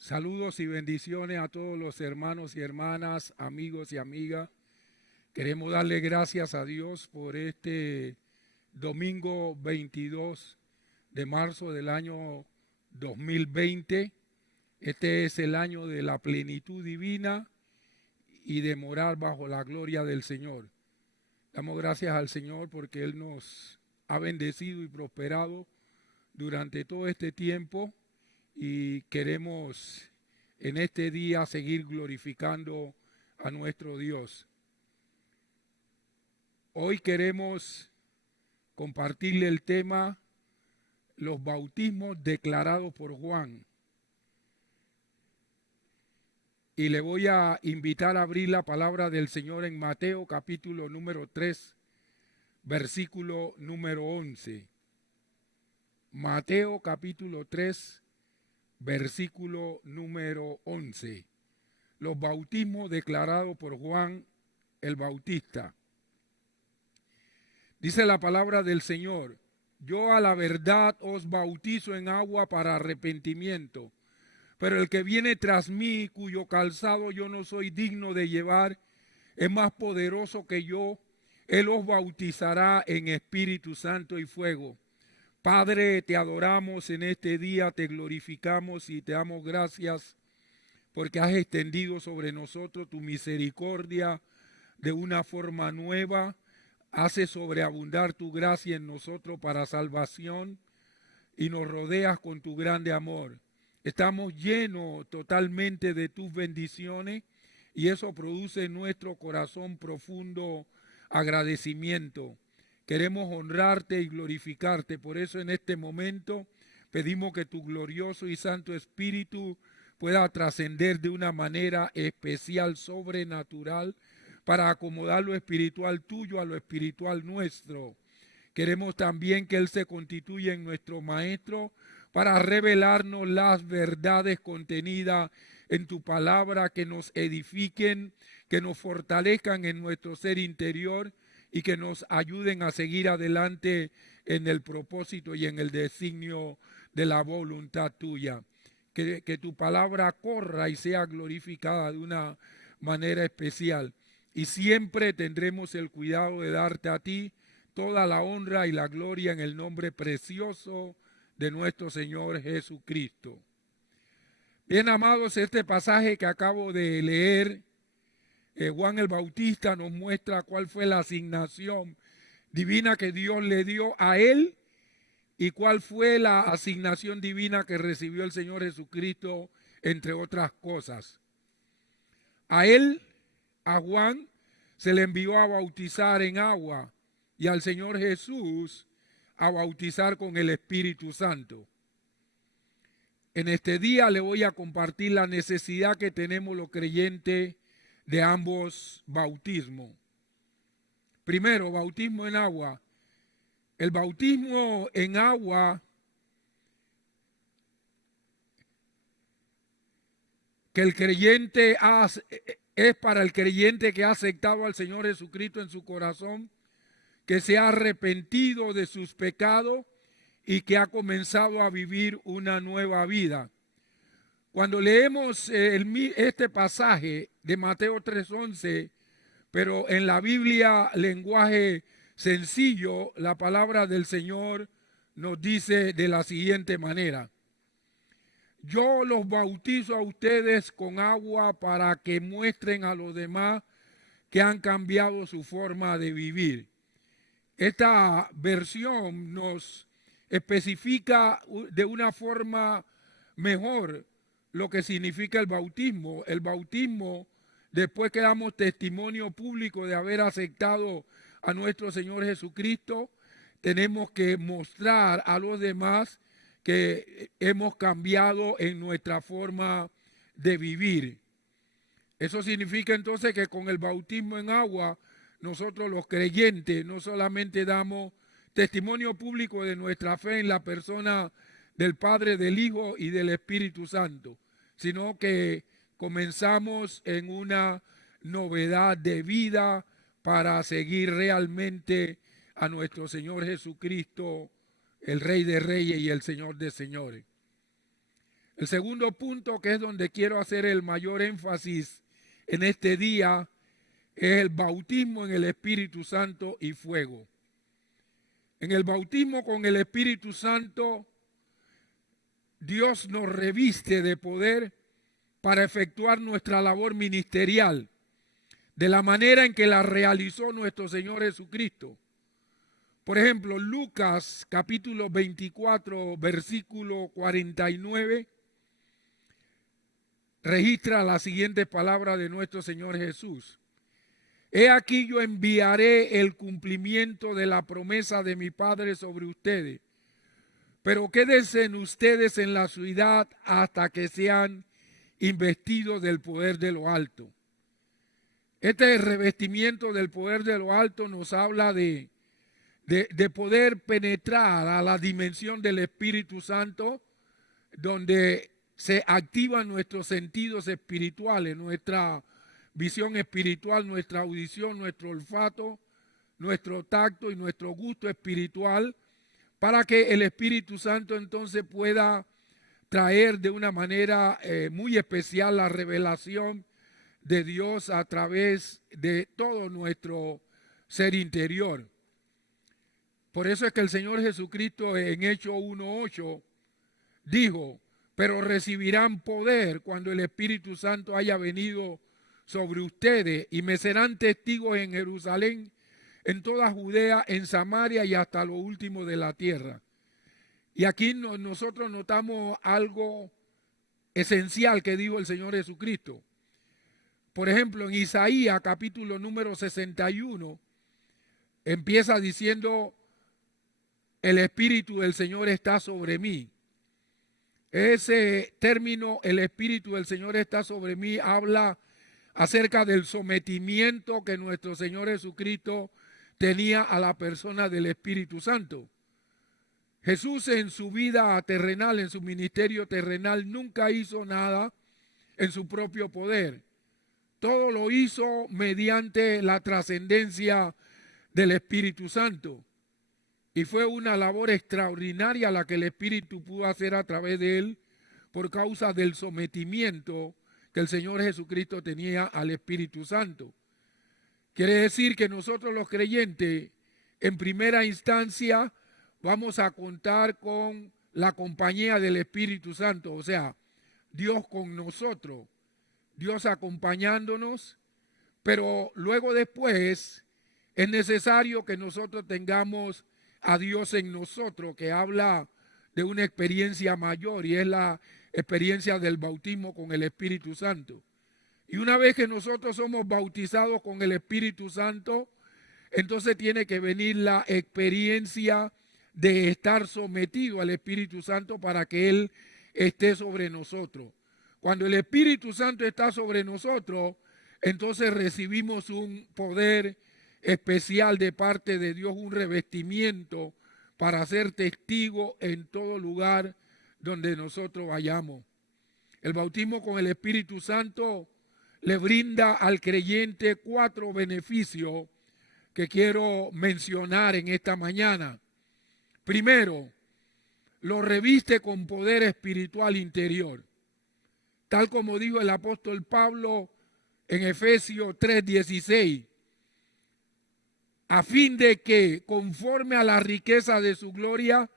Saludos y bendiciones a todos los hermanos y hermanas, amigos y amigas. Queremos darle gracias a Dios por este domingo 22 de marzo del año 2020. Este es el año de la plenitud divina y de morar bajo la gloria del Señor. Damos gracias al Señor porque Él nos ha bendecido y prosperado durante todo este tiempo. Y queremos en este día seguir glorificando a nuestro Dios. Hoy queremos compartirle el tema los bautismos declarados por Juan. Y le voy a invitar a abrir la palabra del Señor en Mateo capítulo número 3, versículo número 11. Mateo capítulo 3, versículo número 11. Los bautismos declarados por Juan el Bautista. Dice la palabra del Señor: yo a la verdad os bautizo en agua para arrepentimiento, pero el que viene tras mí, cuyo calzado yo no soy digno de llevar, es más poderoso que yo. Él os bautizará en Espíritu Santo y fuego. Padre, te adoramos en este día, te glorificamos y te damos gracias porque has extendido sobre nosotros tu misericordia de una forma nueva. Haces sobreabundar tu gracia en nosotros para salvación y nos rodeas con tu grande amor. Estamos llenos totalmente de tus bendiciones y eso produce en nuestro corazón profundo agradecimiento. Queremos honrarte y glorificarte. Por eso en este momento pedimos que tu glorioso y santo Espíritu pueda trascender de una manera especial, sobrenatural, para acomodar lo espiritual tuyo a lo espiritual nuestro. Queremos también que Él se constituya en nuestro Maestro para revelarnos las verdades contenidas en tu palabra, que nos edifiquen, que nos fortalezcan en nuestro ser interior y que nos ayuden a seguir adelante en el propósito y en el designio de la voluntad tuya. Que tu palabra corra y sea glorificada de una manera especial. Y siempre tendremos el cuidado de darte a ti toda la honra y la gloria en el nombre precioso de nuestro Señor Jesucristo. Bien, amados, este pasaje que acabo de leer, Juan el Bautista nos muestra cuál fue la asignación divina que Dios le dio a él y cuál fue la asignación divina que recibió el Señor Jesucristo, entre otras cosas. A él, a Juan, se le envió a bautizar en agua y al Señor Jesús a bautizar con el Espíritu Santo. En este día le voy a compartir la necesidad que tenemos los creyentes de ambos bautismos. Primero, bautismo en agua. El bautismo en agua que el creyente hace, es para el creyente que ha aceptado al Señor Jesucristo en su corazón, que se ha arrepentido de sus pecados y que ha comenzado a vivir una nueva vida. Cuando leemos este pasaje de Mateo 3:11, pero en la Biblia lenguaje sencillo, la palabra del Señor nos dice de la siguiente manera: yo los bautizo a ustedes con agua para que muestren a los demás que han cambiado su forma de vivir. Esta versión nos especifica de una forma mejor lo que significa el bautismo. El bautismo, después que damos testimonio público de haber aceptado a nuestro Señor Jesucristo, tenemos que mostrar a los demás que hemos cambiado en nuestra forma de vivir. Eso significa entonces que con el bautismo en agua, nosotros los creyentes no solamente damos testimonio público de nuestra fe en la persona del Padre, del Hijo y del Espíritu Santo, sino que comenzamos en una novedad de vida para seguir realmente a nuestro Señor Jesucristo, el Rey de Reyes y el Señor de Señores. El segundo punto, que es donde quiero hacer el mayor énfasis en este día, es el bautismo en el Espíritu Santo y fuego. En el bautismo con el Espíritu Santo, Dios nos reviste de poder para efectuar nuestra labor ministerial de la manera en que la realizó nuestro Señor Jesucristo. Por ejemplo, Lucas capítulo 24, versículo 49, registra las siguientes palabras de nuestro Señor Jesús. He aquí yo enviaré el cumplimiento de la promesa de mi Padre sobre ustedes, pero quédense ustedes en la ciudad hasta que sean investidos del poder de lo alto. Este revestimiento del poder de lo alto nos habla de poder penetrar a la dimensión del Espíritu Santo, donde se activan nuestros sentidos espirituales, nuestra visión espiritual, nuestra audición, nuestro olfato, nuestro tacto y nuestro gusto espiritual, para que el Espíritu Santo entonces pueda traer de una manera muy especial la revelación de Dios a través de todo nuestro ser interior. Por eso es que el Señor Jesucristo en Hechos 1:8 dijo, pero recibirán poder cuando el Espíritu Santo haya venido sobre ustedes y me serán testigos en Jerusalén, en toda Judea, en Samaria y hasta lo último de la tierra. Y aquí nosotros notamos algo esencial que dijo el Señor Jesucristo. Por ejemplo, en Isaías capítulo número 61, empieza diciendo, el Espíritu del Señor está sobre mí. Ese término, el Espíritu del Señor está sobre mí, habla acerca del sometimiento que nuestro Señor Jesucristo tenía a la persona del Espíritu Santo. Jesús en su vida terrenal, en su ministerio terrenal, nunca hizo nada en su propio poder. Todo lo hizo mediante la trascendencia del Espíritu Santo. Y fue una labor extraordinaria la que el Espíritu pudo hacer a través de él por causa del sometimiento que el Señor Jesucristo tenía al Espíritu Santo. Quiere decir que nosotros los creyentes, en primera instancia, vamos a contar con la compañía del Espíritu Santo, o sea, Dios con nosotros, Dios acompañándonos, pero luego después es necesario que nosotros tengamos a Dios en nosotros, que habla de una experiencia mayor y es la experiencia del bautismo con el Espíritu Santo. Y una vez que nosotros somos bautizados con el Espíritu Santo, entonces tiene que venir la experiencia de estar sometido al Espíritu Santo para que Él esté sobre nosotros. Cuando el Espíritu Santo está sobre nosotros, entonces recibimos un poder especial de parte de Dios, un revestimiento para ser testigo en todo lugar donde nosotros vayamos. El bautismo con el Espíritu Santo le brinda al creyente 4 beneficios que quiero mencionar en esta mañana. Primero, lo reviste con poder espiritual interior, tal como dijo el apóstol Pablo en Efesios 3:16, a fin de que, conforme a la riqueza de su gloria,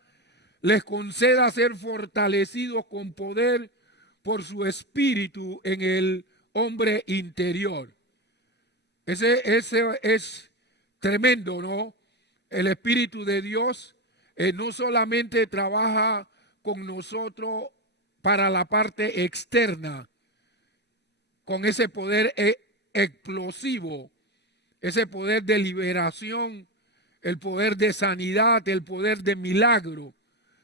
les conceda ser fortalecidos con poder por su espíritu en el hombre interior. Ese es tremendo, ¿no? El Espíritu de Dios no solamente trabaja con nosotros para la parte externa, con ese poder explosivo, ese poder de liberación, el poder de sanidad, el poder de milagro,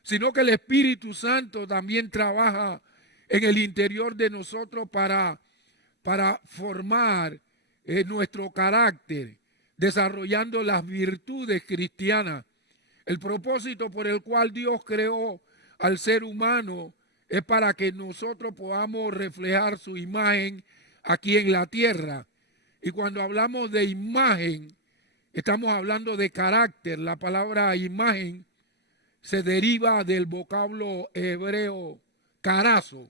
sino que el Espíritu Santo también trabaja en el interior de nosotros para formar nuestro carácter, desarrollando las virtudes cristianas. El propósito por el cual Dios creó al ser humano es para que nosotros podamos reflejar su imagen aquí en la tierra. Y cuando hablamos de imagen, estamos hablando de carácter. La palabra imagen se deriva del vocablo hebreo carazo.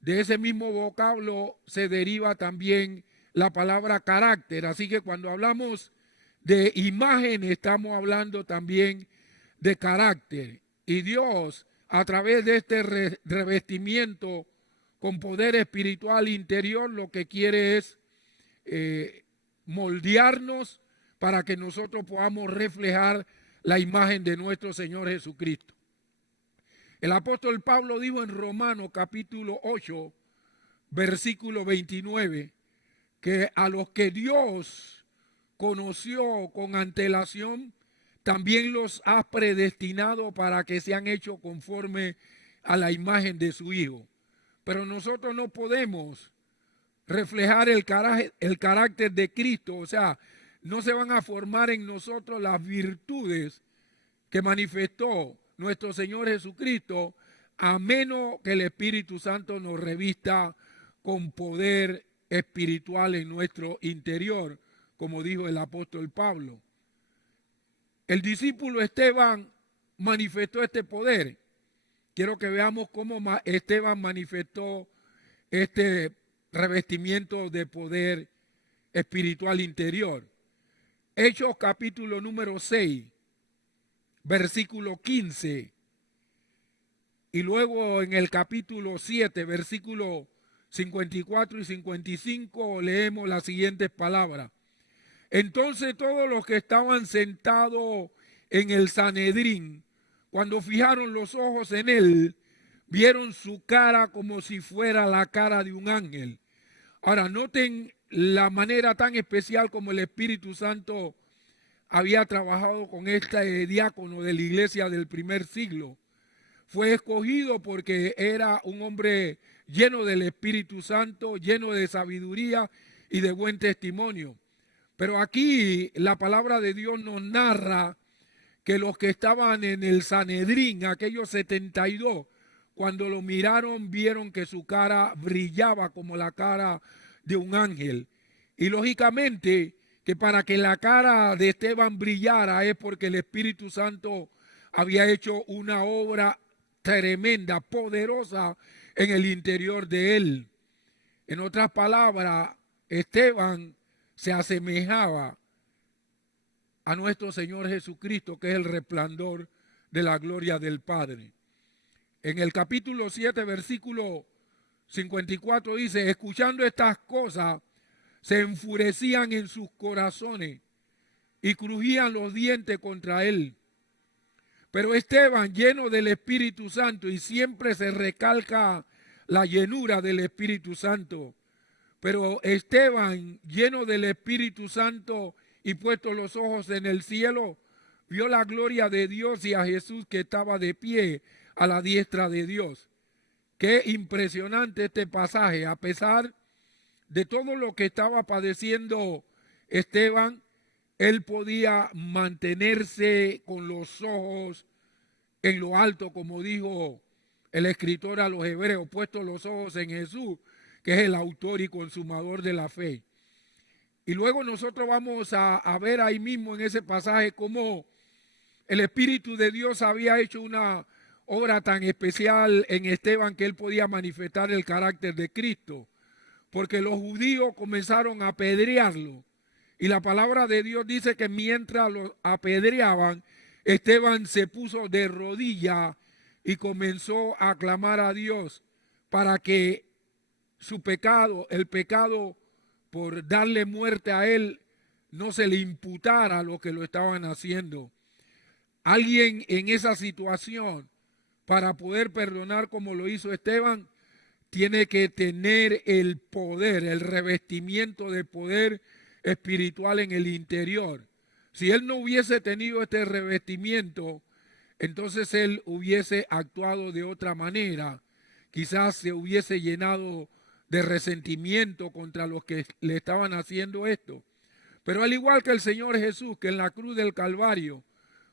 De ese mismo vocablo se deriva también la palabra carácter. Así que cuando hablamos de imagen estamos hablando también de carácter. Y Dios, a través de este revestimiento con poder espiritual interior, lo que quiere es moldearnos para que nosotros podamos reflejar la imagen de nuestro Señor Jesucristo. El apóstol Pablo dijo en Romanos capítulo 8, versículo 29, que a los que Dios conoció con antelación, también los ha predestinado para que sean hechos conforme a la imagen de su Hijo. Pero nosotros no podemos reflejar el carácter de Cristo, o sea, no se van a formar en nosotros las virtudes que manifestó nuestro Señor Jesucristo, a menos que el Espíritu Santo nos revista con poder espiritual en nuestro interior, como dijo el apóstol Pablo. El discípulo Esteban manifestó este poder. Quiero que veamos cómo Esteban manifestó este revestimiento de poder espiritual interior. Hechos capítulo número 6, versículo 15. Y luego en el capítulo 7, versículo 54 y 55, leemos las siguientes palabras. Entonces todos los que estaban sentados en el Sanedrín, cuando fijaron los ojos en él, vieron su cara como si fuera la cara de un ángel. Ahora, noten la manera tan especial como el Espíritu Santo había trabajado con este diácono de la iglesia del primer siglo. Fue escogido porque era un hombre lleno del Espíritu Santo, lleno de sabiduría y de buen testimonio. Pero aquí la palabra de Dios nos narra que los que estaban en el Sanedrín, aquellos 72, cuando lo miraron vieron que su cara brillaba como la cara de un ángel. Y lógicamente que para que la cara de Esteban brillara es porque el Espíritu Santo había hecho una obra tremenda, poderosa en el interior de él. En otras palabras, Esteban se asemejaba a nuestro Señor Jesucristo, que es el resplandor de la gloria del Padre. En el capítulo 7, versículo 54 dice, escuchando estas cosas, se enfurecían en sus corazones y crujían los dientes contra él. Pero Esteban, lleno del Espíritu Santo, y siempre se recalca la llenura del Espíritu Santo, pero Esteban, lleno del Espíritu Santo y puestos los ojos en el cielo, vio la gloria de Dios y a Jesús que estaba de pie a la diestra de Dios. Qué impresionante este pasaje. A pesar de todo lo que estaba padeciendo Esteban, él podía mantenerse con los ojos en lo alto, como dijo el escritor a los hebreos, puestos los ojos en Jesús, que es el autor y consumador de la fe. Y luego nosotros vamos a ver ahí mismo en ese pasaje cómo el Espíritu de Dios había hecho una obra tan especial en Esteban que él podía manifestar el carácter de Cristo, porque los judíos comenzaron a apedrearlo. Y la palabra de Dios dice que mientras lo apedreaban, Esteban se puso de rodillas y comenzó a clamar a Dios para que su pecado, el pecado por darle muerte a él, no se le imputara a lo que lo estaban haciendo. Alguien en esa situación, para poder perdonar como lo hizo Esteban, tiene que tener el poder, el revestimiento de poder espiritual en el interior. Si él no hubiese tenido este revestimiento, entonces él hubiese actuado de otra manera. Quizás se hubiese llenado de resentimiento contra los que le estaban haciendo esto. Pero al igual que el Señor Jesús, que en la cruz del Calvario,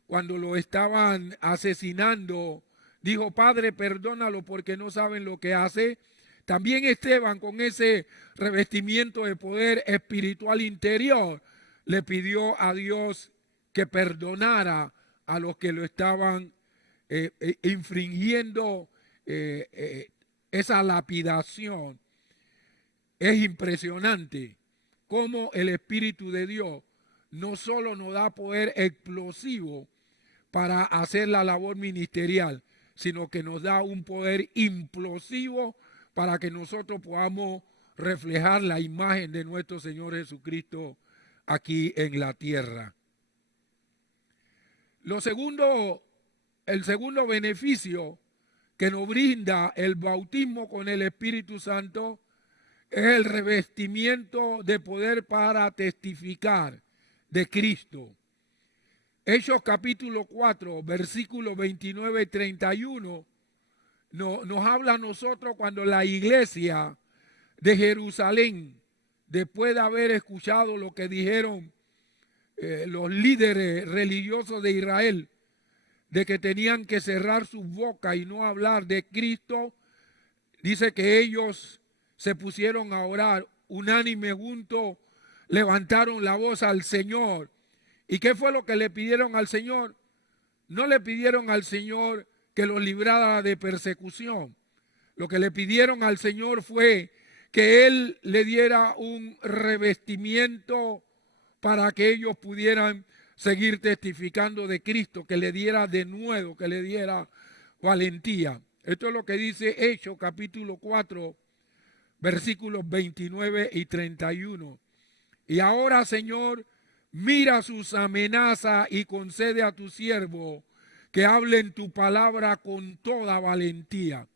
cuando lo estaban asesinando, dijo, Padre, perdónalo porque no saben lo que hace. También Esteban, con ese revestimiento de poder espiritual interior, le pidió a Dios que perdonara a los que lo estaban infringiendo esa lapidación, es impresionante cómo el Espíritu de Dios no solo nos da poder explosivo para hacer la labor ministerial, sino que nos da un poder implosivo para que nosotros podamos reflejar la imagen de nuestro Señor Jesucristo aquí en la tierra. El segundo beneficio que nos brinda el bautismo con el Espíritu Santo es el revestimiento de poder para testificar de Cristo. Hechos capítulo 4, versículos 29 y 31 nos habla a nosotros cuando la iglesia de Jerusalén, después de haber escuchado lo que dijeron los líderes religiosos de Israel, de que tenían que cerrar sus bocas y no hablar de Cristo, dice que ellos se pusieron a orar unánime juntos, levantaron la voz al Señor. ¿Y qué fue lo que le pidieron al Señor? No le pidieron al Señor que los librara de persecución. Lo que le pidieron al Señor fue que Él le diera un revestimiento para que ellos pudieran seguir testificando de Cristo, que le diera de nuevo, que le diera valentía. Esto es lo que dice Hechos capítulo 4, versículos 29 y 31. Y ahora, Señor, mira sus amenazas y concede a tu siervo que hablen tu palabra con toda valentía.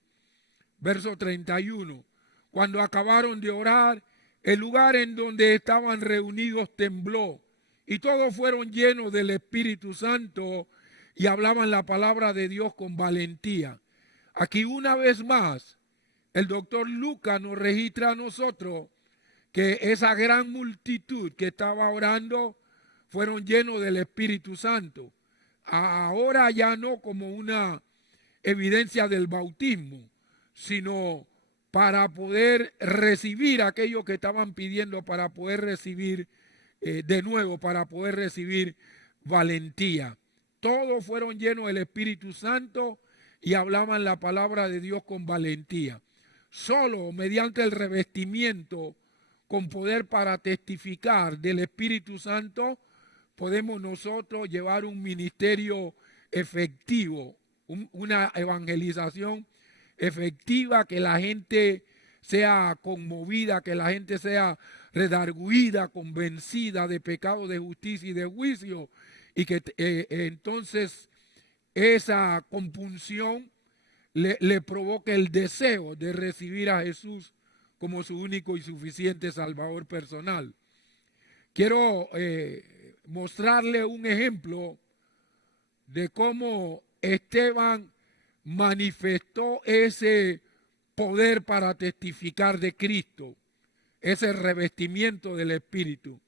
Verso 31. Cuando acabaron de orar, el lugar en donde estaban reunidos tembló y todos fueron llenos del Espíritu Santo y hablaban la palabra de Dios con valentía. Aquí una vez más, el doctor Lucas nos registra a nosotros que esa gran multitud que estaba orando fueron llenos del Espíritu Santo. Ahora ya no como una evidencia del bautismo, sino para poder recibir aquello que estaban pidiendo, para poder recibir de nuevo, para poder recibir valentía. Todos fueron llenos del Espíritu Santo y hablaban la palabra de Dios con valentía. Solo mediante el revestimiento con poder para testificar del Espíritu Santo podemos nosotros llevar un ministerio efectivo, una evangelización efectiva, que la gente sea conmovida, que la gente sea redarguida, convencida de pecado, de justicia y de juicio, y que entonces esa compunción le provoque el deseo de recibir a Jesús como su único y suficiente Salvador personal. Quiero mostrarle un ejemplo de cómo Esteban manifestó ese poder para testificar de Cristo, ese revestimiento del Espíritu.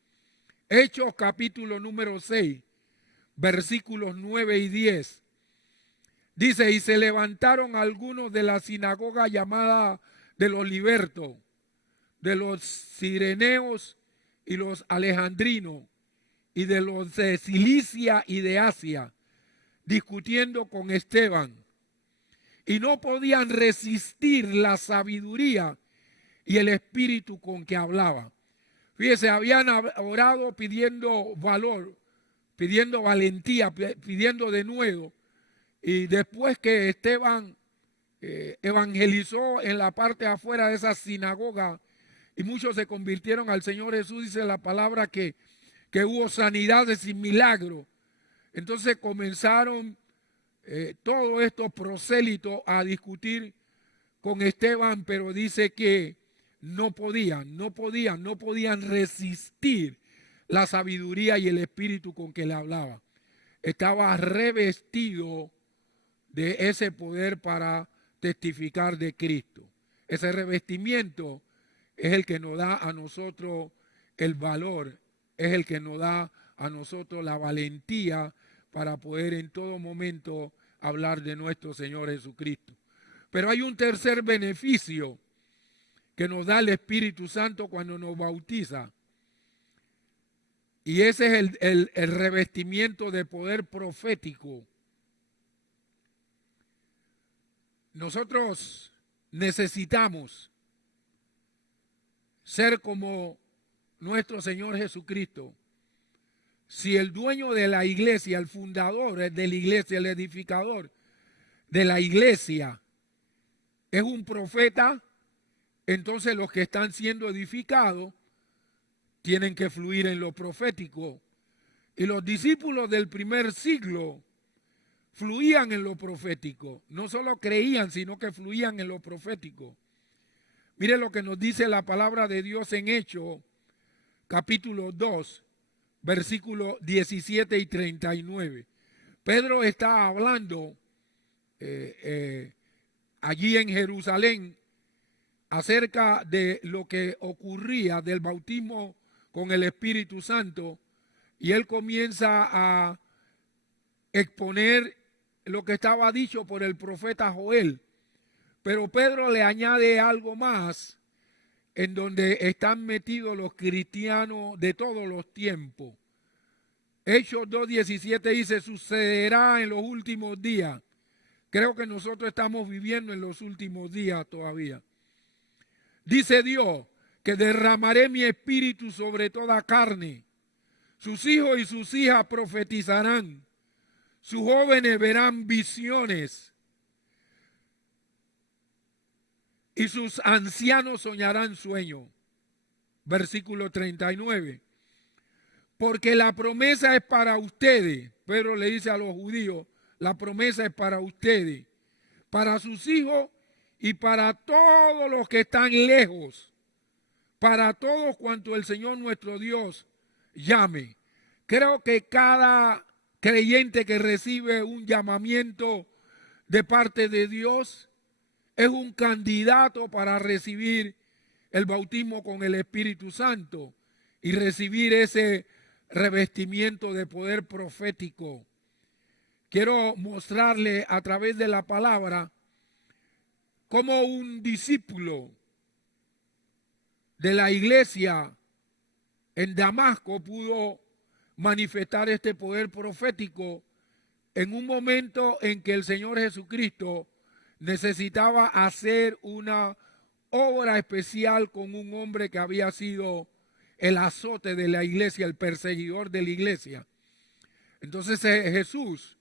Hechos capítulo número 6, versículos 9 y 10. Dice, y se levantaron algunos de la sinagoga llamada de los libertos, de los cireneos y los alejandrinos, y de los de Cilicia y de Asia, discutiendo con Esteban. Y no podían resistir la sabiduría y el espíritu con que hablaba. Fíjese, habían orado pidiendo valor, pidiendo valentía, pidiendo de nuevo. Y después que Esteban evangelizó en la parte afuera de esa sinagoga y muchos se convirtieron al Señor Jesús, dice la palabra que hubo sanidades y milagros. Entonces comenzaron todos estos prosélitos a discutir con Esteban, pero dice que no podían resistir la sabiduría y el espíritu con que le hablaba. Estaba revestido de ese poder para testificar de Cristo. Ese revestimiento es el que nos da a nosotros el valor, es el que nos da a nosotros la valentía para poder en todo momento hablar de nuestro Señor Jesucristo. Pero hay un tercer beneficio que nos da el Espíritu Santo cuando nos bautiza. Y ese es el revestimiento de poder profético. nosotros necesitamos ser como nuestro Señor Jesucristo. Si el dueño de la iglesia, el fundador de la iglesia, el edificador de la iglesia es un profeta, entonces los que están siendo edificados tienen que fluir en lo profético. Y los discípulos del primer siglo fluían en lo profético. No solo creían, sino que fluían en lo profético. Mire lo que nos dice la palabra de Dios en Hechos, capítulo 2, versículos 17 y 39. Pedro está hablando allí en Jerusalén acerca de lo que ocurría del bautismo con el Espíritu Santo, y él comienza a exponer lo que estaba dicho por el profeta Joel. Pero Pedro le añade algo más, en donde están metidos los cristianos de todos los tiempos. Hechos 2:17 dice: sucederá en los últimos días. Creo que nosotros estamos viviendo en los últimos días todavía. Dice Dios que derramaré mi espíritu sobre toda carne. Sus hijos y sus hijas profetizarán. Sus jóvenes verán visiones. Y sus ancianos soñarán sueños. Versículo 39. Porque la promesa es para ustedes. Pedro le dice a los judíos: la promesa es para ustedes, para sus hijos y para todos los que están lejos, para todos cuanto el Señor nuestro Dios llame. Creo que cada creyente que recibe un llamamiento de parte de Dios es un candidato para recibir el bautismo con el Espíritu Santo y recibir ese revestimiento de poder profético. Quiero mostrarle a través de la palabra cómo un discípulo de la iglesia en Damasco pudo manifestar este poder profético en un momento en que el Señor Jesucristo necesitaba hacer una obra especial con un hombre que había sido el azote de la iglesia, el perseguidor de la iglesia. Entonces Jesús,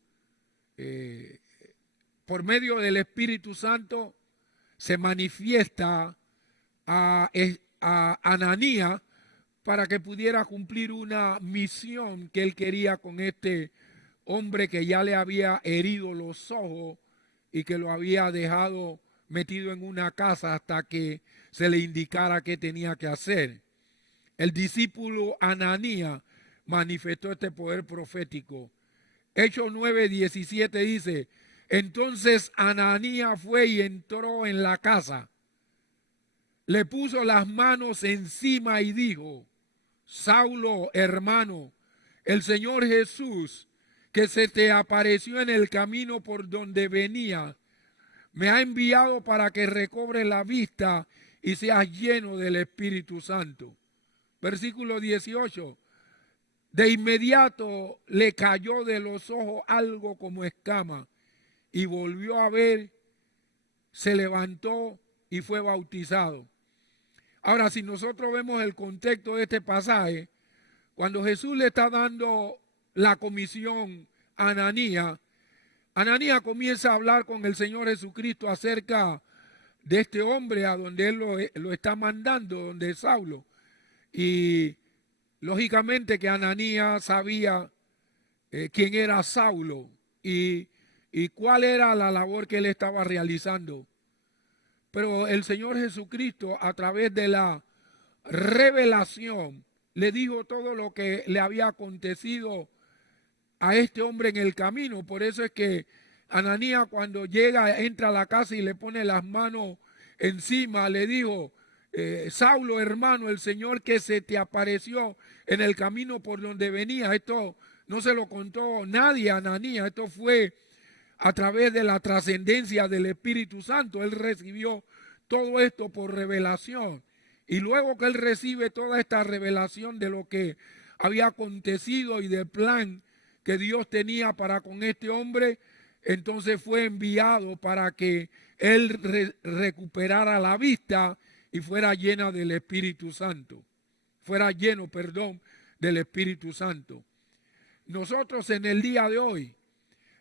por medio del Espíritu Santo, se manifiesta a Ananías para que pudiera cumplir una misión que él quería con este hombre que ya le había herido los ojos y que lo había dejado metido en una casa hasta que se le indicara qué tenía que hacer. El discípulo Ananías manifestó este poder profético. Hechos 9:17 dice: entonces Ananías fue y entró en la casa, le puso las manos encima y dijo: Saulo, hermano, el Señor Jesús, que se te apareció en el camino por donde venía, me ha enviado para que recobres la vista y seas lleno del Espíritu Santo. Versículo 18. De inmediato le cayó de los ojos algo como escama y volvió a ver, se levantó y fue bautizado. Ahora, si nosotros vemos el contexto de este pasaje, cuando Jesús le está dando la comisión a Ananías, Ananías comienza a hablar con el Señor Jesucristo acerca de este hombre a donde él lo está mandando, donde es Saulo. Y lógicamente que Ananías sabía quién era Saulo y cuál era la labor que él estaba realizando. Pero el Señor Jesucristo, a través de la revelación, le dijo todo lo que le había acontecido a este hombre en el camino. Por eso es que Ananías, cuando llega, entra a la casa y le pone las manos encima, le dijo: Saulo, hermano, el Señor que se te apareció en el camino por donde venía. Esto no se lo contó nadie a Ananías, esto fue a través de la trascendencia del Espíritu Santo. Él recibió todo esto por revelación. Y luego que él recibe toda esta revelación de lo que había acontecido y del plan que Dios tenía para con este hombre, entonces fue enviado para que él recuperara la vista y fuera llena del Espíritu Santo. Fuera lleno, perdón, del Espíritu Santo. Nosotros en el día de hoy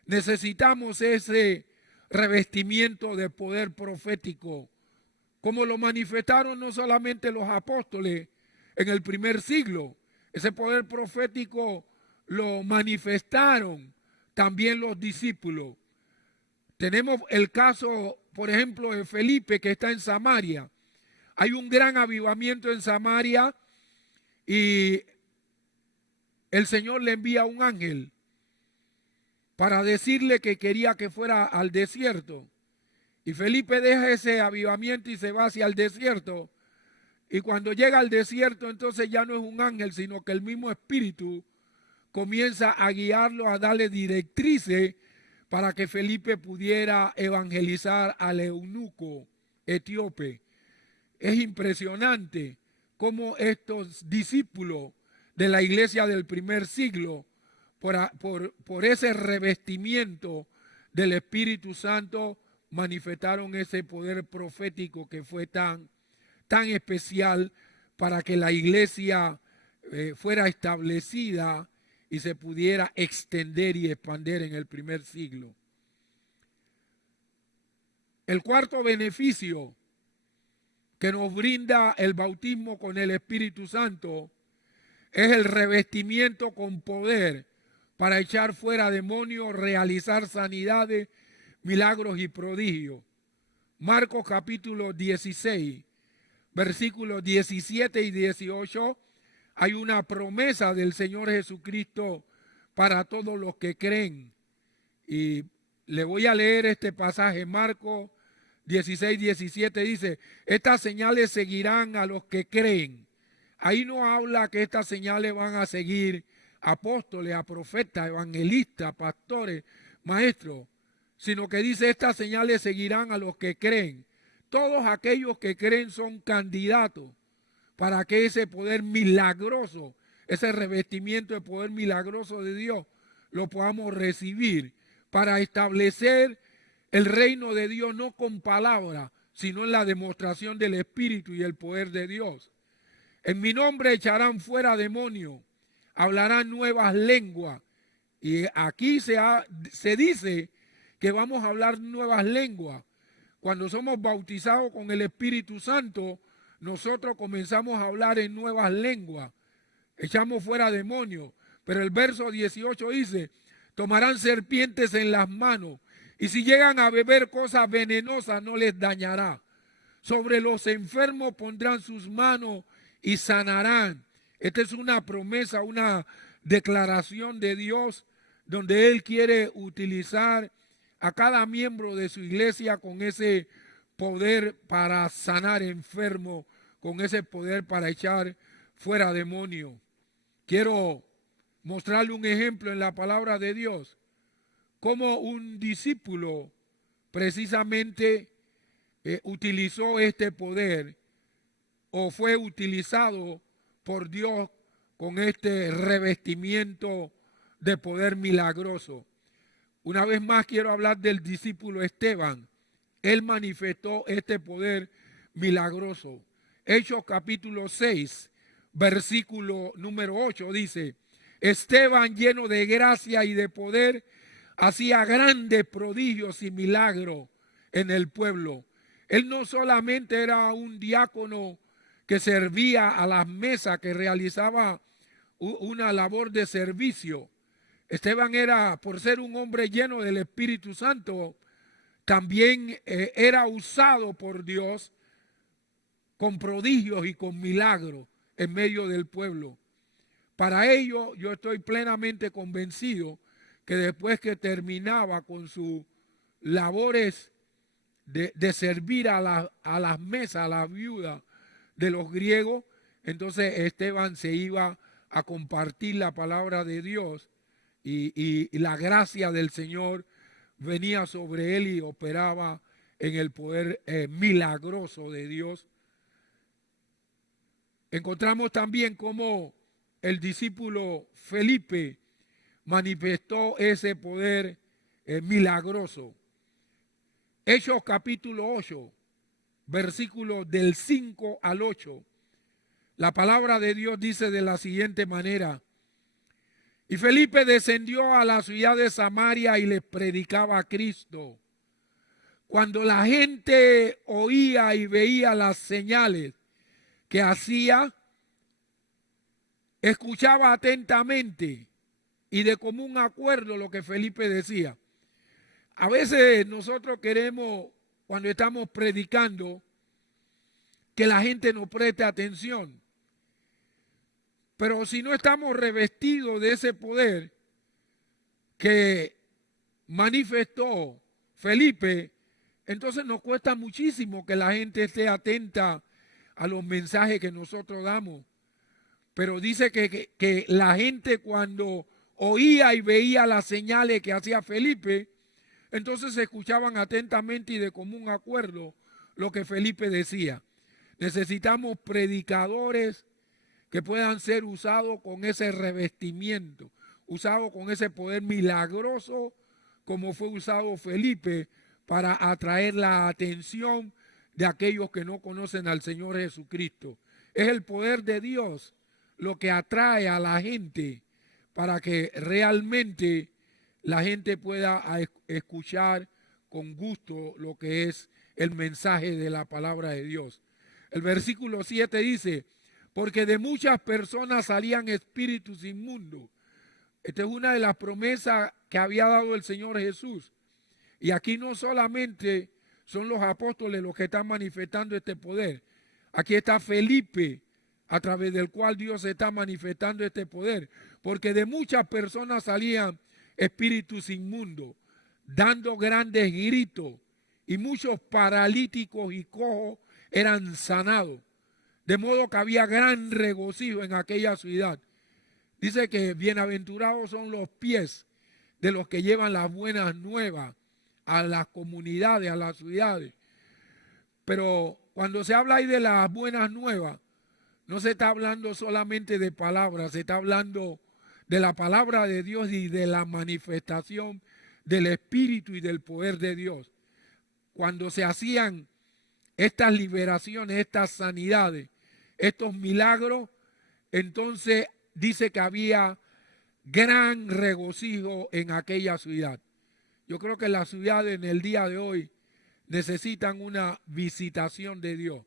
necesitamos ese revestimiento de poder profético, como lo manifestaron no solamente los apóstoles en el primer siglo. Ese poder profético lo manifestaron también los discípulos. Tenemos el caso, por ejemplo, de Felipe, que está en Samaria. Hay un gran avivamiento en Samaria y el Señor le envía un ángel para decirle que quería que fuera al desierto. Y Felipe deja ese avivamiento y se va hacia el desierto. Y cuando llega al desierto, entonces ya no es un ángel, sino que el mismo Espíritu comienza a guiarlo, a darle directrices para que Felipe pudiera evangelizar al eunuco etíope. Es impresionante cómo estos discípulos de la iglesia del primer siglo, por ese revestimiento del Espíritu Santo, manifestaron ese poder profético que fue tan especial para que la iglesia fuera establecida y se pudiera extender y expandir en el primer siglo. El cuarto beneficio que nos brinda el bautismo con el Espíritu Santo es el revestimiento con poder para echar fuera demonios, realizar sanidades, milagros y prodigios. Marcos capítulo 16, versículos 17 y 18, hay una promesa del Señor Jesucristo para todos los que creen. Y le voy a leer este pasaje. Marcos 16, 17 dice: estas señales seguirán a los que creen. Ahí no habla que estas señales van a seguir apóstoles, a profetas, evangelistas, pastores, maestros, sino que dice: estas señales seguirán a los que creen. Todos aquellos que creen son candidatos para que ese poder milagroso, ese revestimiento de poder milagroso de Dios, lo podamos recibir para establecer el reino de Dios no con palabras, sino en la demostración del Espíritu y el poder de Dios. En mi nombre echarán fuera demonios, hablarán nuevas lenguas. Y aquí se dice que vamos a hablar nuevas lenguas. Cuando somos bautizados con el Espíritu Santo, nosotros comenzamos a hablar en nuevas lenguas. Echamos fuera demonios. Pero el verso 18 dice: tomarán serpientes en las manos, y si llegan a beber cosas venenosas no les dañará. Sobre los enfermos pondrán sus manos y sanarán. Esta es una promesa, una declaración de Dios, donde Él quiere utilizar a cada miembro de su iglesia con ese poder para sanar enfermos, con ese poder para echar fuera demonios. Quiero mostrarle un ejemplo en la palabra de Dios, cómo un discípulo precisamente utilizó este poder o fue utilizado por Dios con este revestimiento de poder milagroso. Una vez más quiero hablar del discípulo Esteban. Él manifestó este poder milagroso. Hechos capítulo 6, versículo número 8 dice: Esteban, lleno de gracia y de poder, hacía grandes prodigios y milagros en el pueblo. Él no solamente era un diácono que servía a las mesas, que realizaba una labor de servicio. Esteban era, por ser un hombre lleno del Espíritu Santo, también era usado por Dios con prodigios y con milagros en medio del pueblo. Para ello, yo estoy plenamente convencido que después que terminaba con sus labores de servir a las mesas, a las viudas de los griegos, entonces Esteban se iba a compartir la palabra de Dios y la gracia del Señor venía sobre él y operaba en el poder milagroso de Dios. Encontramos también cómo el discípulo Felipe manifestó ese poder milagroso. Hechos capítulo 8, versículos del 5 al 8. La palabra de Dios dice de la siguiente manera: y Felipe descendió a la ciudad de Samaria y les predicaba a Cristo. Cuando la gente oía y veía las señales que hacía, escuchaba atentamente y de común acuerdo lo que Felipe decía. A veces nosotros queremos, cuando estamos predicando, que la gente nos preste atención. Pero si no estamos revestidos de ese poder que manifestó Felipe, entonces nos cuesta muchísimo que la gente esté atenta a los mensajes que nosotros damos. Pero dice que la gente, cuando oía y veía las señales que hacía Felipe, entonces escuchaban atentamente y de común acuerdo lo que Felipe decía. Necesitamos predicadores que puedan ser usados con ese revestimiento, usados con ese poder milagroso como fue usado Felipe para atraer la atención de aquellos que no conocen al Señor Jesucristo. Es el poder de Dios lo que atrae a la gente para que realmente la gente pueda escuchar con gusto lo que es el mensaje de la palabra de Dios. El versículo 7 dice: porque de muchas personas salían espíritus inmundos. Esta es una de las promesas que había dado el Señor Jesús. Y aquí no solamente son los apóstoles los que están manifestando este poder. Aquí está Felipe, a través del cual Dios está manifestando este poder. Porque de muchas personas salían espíritus inmundos, dando grandes gritos, y muchos paralíticos y cojos eran sanados. De modo que había gran regocijo en aquella ciudad. Dice que bienaventurados son los pies de los que llevan las buenas nuevas a las comunidades, a las ciudades. Pero cuando se habla ahí de las buenas nuevas, no se está hablando solamente de palabras, se está hablando de la palabra de Dios y de la manifestación del Espíritu y del poder de Dios. Cuando se hacían estas liberaciones, estas sanidades, estos milagros, entonces dice que había gran regocijo en aquella ciudad. Yo creo que las ciudades en el día de hoy necesitan una visitación de Dios,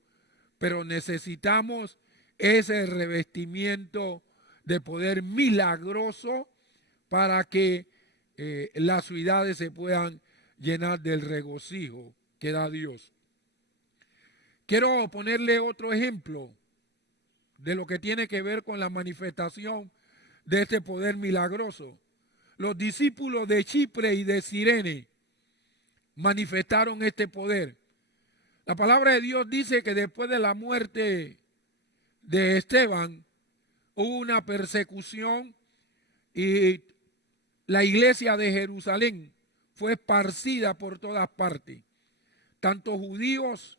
pero necesitamos ese revestimiento de poder milagroso para que las ciudades se puedan llenar del regocijo que da Dios. Quiero ponerle otro ejemplo de lo que tiene que ver con la manifestación de este poder milagroso. Los discípulos de Chipre y de Cirene manifestaron este poder. La palabra de Dios dice que después de la muerte de Esteban hubo una persecución y la iglesia de Jerusalén fue esparcida por todas partes, tanto judíos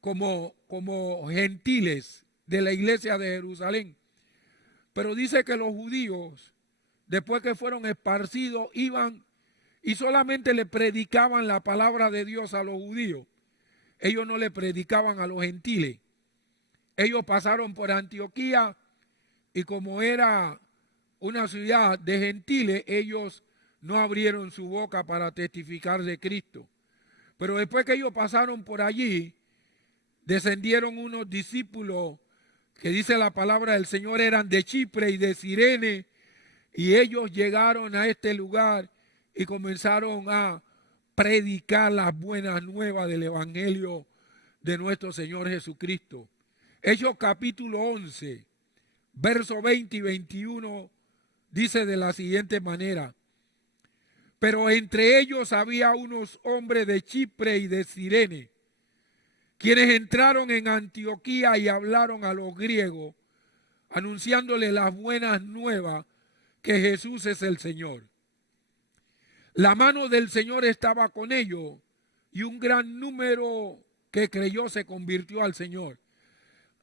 como gentiles de la iglesia de Jerusalén. Pero dice que los judíos, después que fueron esparcidos, iban y solamente le predicaban la palabra de Dios a los judíos. Ellos no le predicaban a los gentiles. Ellos pasaron por Antioquía y como era una ciudad de gentiles, ellos no abrieron su boca para testificar de Cristo. Pero después que ellos pasaron por allí, descendieron unos discípulos que dice la palabra del Señor eran de Chipre y de Cirene, y ellos llegaron a este lugar y comenzaron a predicar las buenas nuevas del Evangelio de nuestro Señor Jesucristo. Hechos capítulo 11, verso 20 y 21 dice de la siguiente manera: pero entre ellos había unos hombres de Chipre y de Cirene, quienes entraron en Antioquía y hablaron a los griegos, anunciándoles las buenas nuevas que Jesús es el Señor. La mano del Señor estaba con ellos y un gran número que creyó se convirtió al Señor.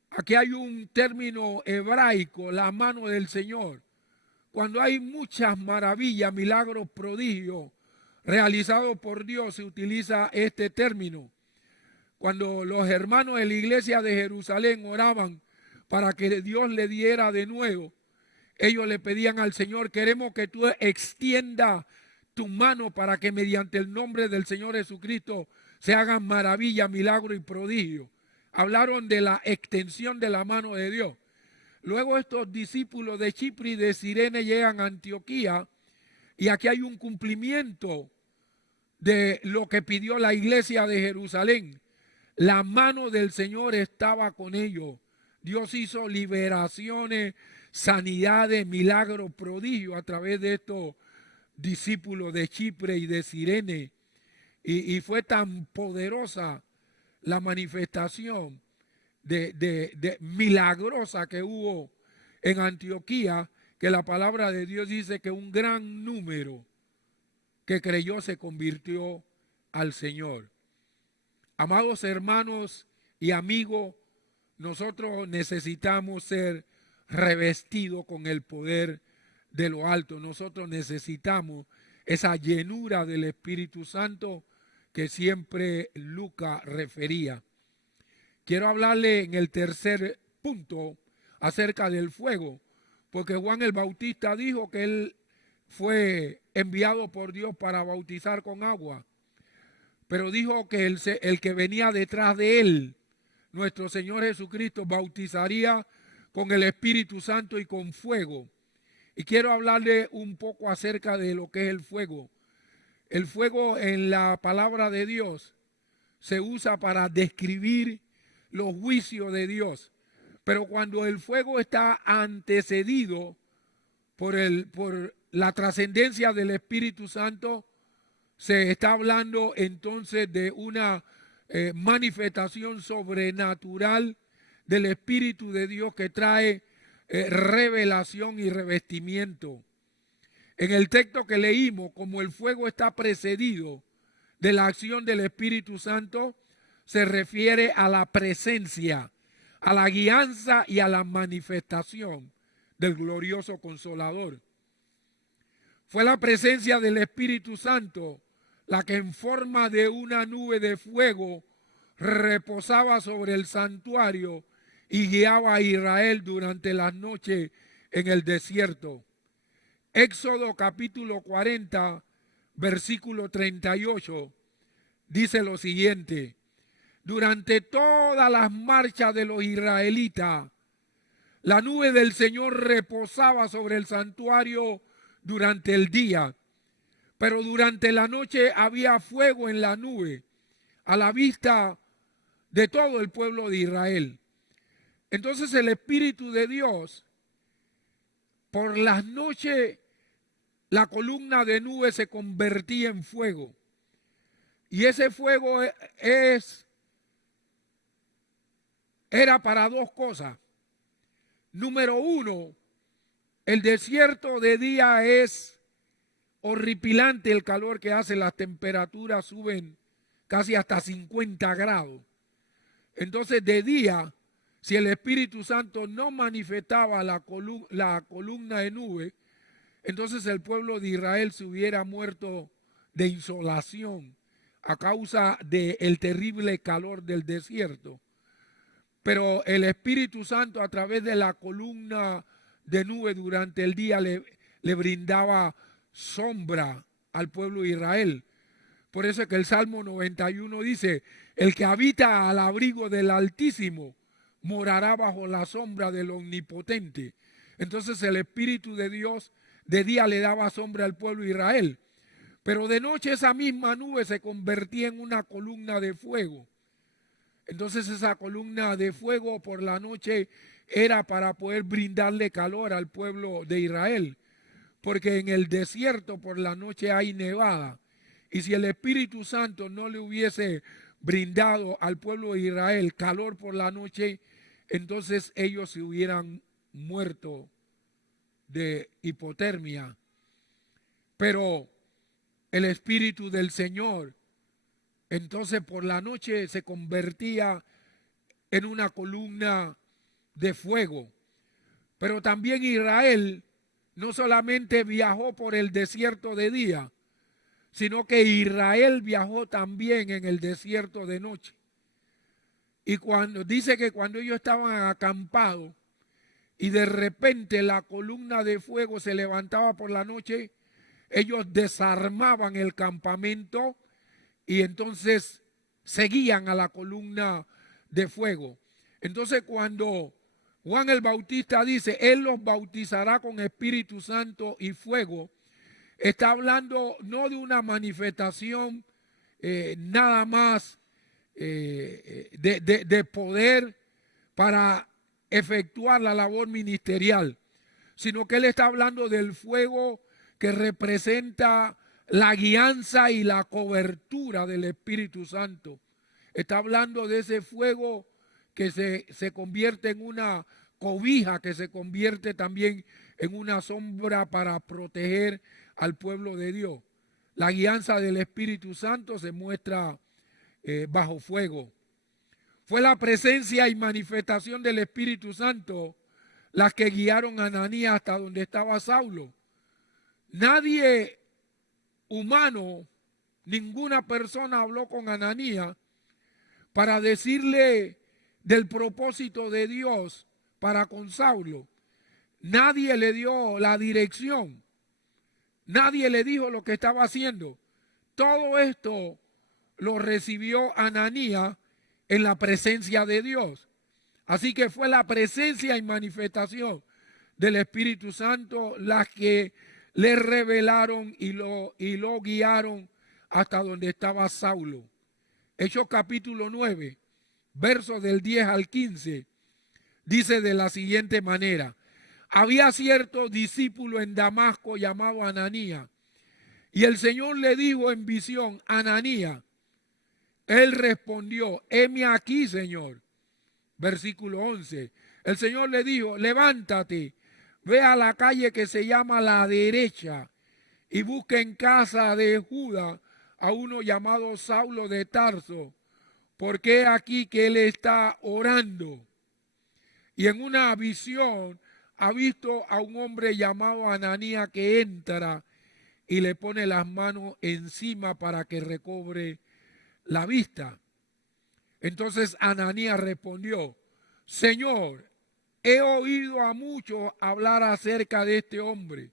Aquí hay un término hebraico, la mano del Señor. Cuando hay muchas maravillas, milagros, prodigios, realizado por Dios, se utiliza este término. Cuando los hermanos de la iglesia de Jerusalén oraban para que Dios le diera de nuevo, ellos le pedían al Señor: queremos que tú extienda tu mano para que mediante el nombre del Señor Jesucristo se hagan maravillas, milagros y prodigios. Hablaron de la extensión de la mano de Dios. Luego estos discípulos de Chipre y de Cirene llegan a Antioquía, y aquí hay un cumplimiento de lo que pidió la iglesia de Jerusalén. La mano del Señor estaba con ellos. Dios hizo liberaciones, sanidades, milagros, prodigios a través de estos discípulos de Chipre y de Cirene. Y fue tan poderosa la manifestación de milagrosa que hubo en Antioquía, que la palabra de Dios dice que un gran número que creyó se convirtió al Señor. Amados hermanos y amigos, nosotros necesitamos ser revestidos con el poder de lo alto. Nosotros necesitamos esa llenura del Espíritu Santo que siempre Lucas refería. Quiero hablarle en el tercer punto acerca del fuego, porque Juan el Bautista dijo que él fue enviado por Dios para bautizar con agua, pero dijo que el que venía detrás de él, nuestro Señor Jesucristo, bautizaría con el Espíritu Santo y con fuego. Y quiero hablarle un poco acerca de lo que es el fuego. El fuego en la palabra de Dios se usa para describir los juicios de Dios. Pero cuando el fuego está antecedido por la trascendencia del Espíritu Santo, se está hablando entonces de una manifestación sobrenatural del Espíritu de Dios que trae revelación y revestimiento. En el texto que leímos, como el fuego está precedido de la acción del Espíritu Santo, se refiere a la presencia, a la guianza y a la manifestación del glorioso Consolador. Fue la presencia del Espíritu Santo la que en forma de una nube de fuego reposaba sobre el santuario y guiaba a Israel durante las noches en el desierto. Éxodo capítulo 40, versículo 38, dice lo siguiente: durante todas las marchas de los israelitas, la nube del Señor reposaba sobre el santuario durante el día, pero durante la noche había fuego en la nube a la vista de todo el pueblo de Israel. Entonces el Espíritu de Dios, por las noches, la columna de nube se convertía en fuego. Y ese fuego era para dos cosas. Número uno, el desierto de día es horripilante el calor que hace, las temperaturas suben casi hasta 50 grados. Entonces de día, si el Espíritu Santo no manifestaba la columna de nube, entonces el pueblo de Israel se hubiera muerto de insolación a causa del terrible calor del desierto. Pero el Espíritu Santo, a través de la columna de nube durante el día, le brindaba sombra al pueblo de Israel. Por eso es que el Salmo 91 dice: el que habita al abrigo del Altísimo morará bajo la sombra del Omnipotente. Entonces el Espíritu de Dios de día le daba sombra al pueblo de Israel, pero de noche esa misma nube se convertía en una columna de fuego. Entonces esa columna de fuego por la noche era para poder brindarle calor al pueblo de Israel, porque en el desierto por la noche hay nevada, y si el Espíritu Santo no le hubiese brindado al pueblo de Israel calor por la noche, entonces ellos se hubieran muerto de hipotermia. Pero el Espíritu del Señor entonces por la noche se convertía en una columna de fuego. Pero también Israel no solamente viajó por el desierto de día, sino que Israel viajó también en el desierto de noche. Y dice que cuando ellos estaban acampados y de repente la columna de fuego se levantaba por la noche, ellos desarmaban el campamento y entonces seguían a la columna de fuego. Entonces cuando Juan el Bautista dice, Él los bautizará con Espíritu Santo y fuego, está hablando no de una manifestación nada más de poder para efectuar la labor ministerial, sino que Él está hablando del fuego que representa la guianza y la cobertura del Espíritu Santo. Está hablando de ese fuego que se convierte en una cobija, que se convierte también en una sombra para proteger al pueblo de Dios. La guianza del Espíritu Santo se muestra bajo fuego. Fue la presencia y manifestación del Espíritu Santo las que guiaron a Ananías hasta donde estaba Saulo. Nadie humano, ninguna persona habló con Ananías para decirle del propósito de Dios para con Saulo. Nadie le dio la dirección. Nadie le dijo lo que estaba haciendo. Todo esto lo recibió Ananías en la presencia de Dios. Así que fue la presencia y manifestación del Espíritu Santo las que le revelaron y lo guiaron hasta donde estaba Saulo. Hechos capítulo 9, versos del 10 al 15, dice de la siguiente manera: había cierto discípulo en Damasco llamado Ananías, y el Señor le dijo en visión, Ananías. Él respondió, heme aquí, Señor. Versículo 11. El Señor le dijo, levántate, ve a la calle que se llama La Derecha y busca en casa de Judá a uno llamado Saulo de Tarso, porque he aquí que él está orando. Y en una visión ha visto a un hombre llamado Ananías que entra y le pone las manos encima para que recobre la vista. Entonces Ananías respondió, Señor, he oído a muchos hablar acerca de este hombre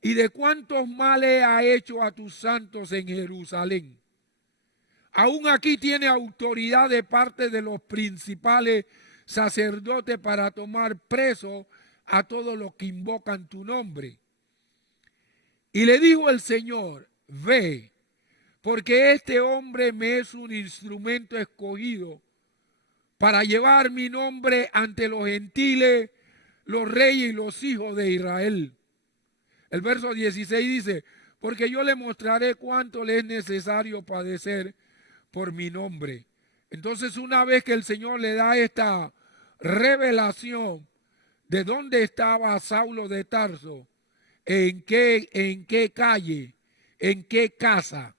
y de cuántos males ha hecho a tus santos en Jerusalén. Aún aquí tiene autoridad de parte de los principales sacerdotes para tomar preso a todos los que invocan tu nombre. Y le dijo el Señor, ve, porque este hombre me es un instrumento escogido para llevar mi nombre ante los gentiles, los reyes y los hijos de Israel. El verso 16 dice, porque yo le mostraré cuánto le es necesario padecer por mi nombre. Entonces, una vez que el Señor le da esta revelación de dónde estaba Saulo de Tarso, en qué calle, en qué casa,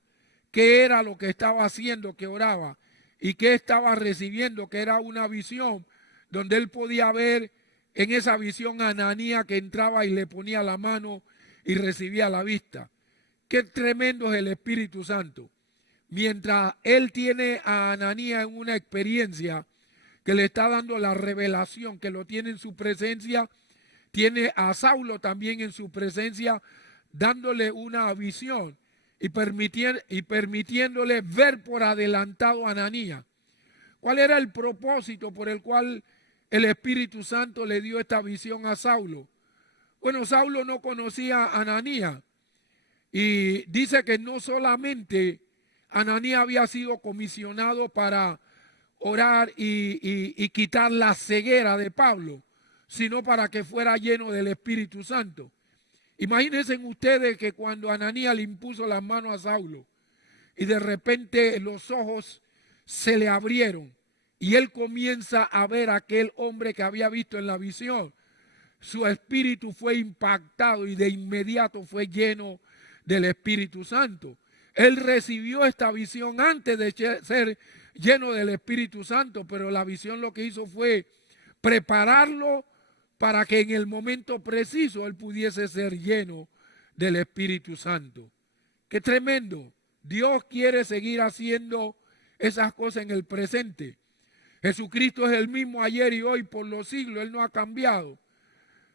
qué era lo que estaba haciendo, que oraba, y qué estaba recibiendo, que era una visión donde él podía ver en esa visión a Ananías que entraba y le ponía la mano y recibía la vista. Qué tremendo es el Espíritu Santo. Mientras él tiene a Ananías en una experiencia que le está dando la revelación, que lo tiene en su presencia, tiene a Saulo también en su presencia dándole una visión y permitiéndole ver por adelantado a Ananías. ¿Cuál era el propósito por el cual el Espíritu Santo le dio esta visión a Saulo? Bueno, Saulo no conocía a Ananías y dice que no solamente Ananías había sido comisionado para orar y quitar la ceguera de Pablo, sino para que fuera lleno del Espíritu Santo. Imagínense ustedes que cuando Ananías le impuso las manos a Saulo y de repente los ojos se le abrieron y él comienza a ver a aquel hombre que había visto en la visión, su espíritu fue impactado y de inmediato fue lleno del Espíritu Santo. Él recibió esta visión antes de ser lleno del Espíritu Santo, pero la visión lo que hizo fue prepararlo para que en el momento preciso él pudiese ser lleno del Espíritu Santo. Qué tremendo. Dios quiere seguir haciendo esas cosas en el presente. Jesucristo es el mismo ayer y hoy por los siglos. Él no ha cambiado.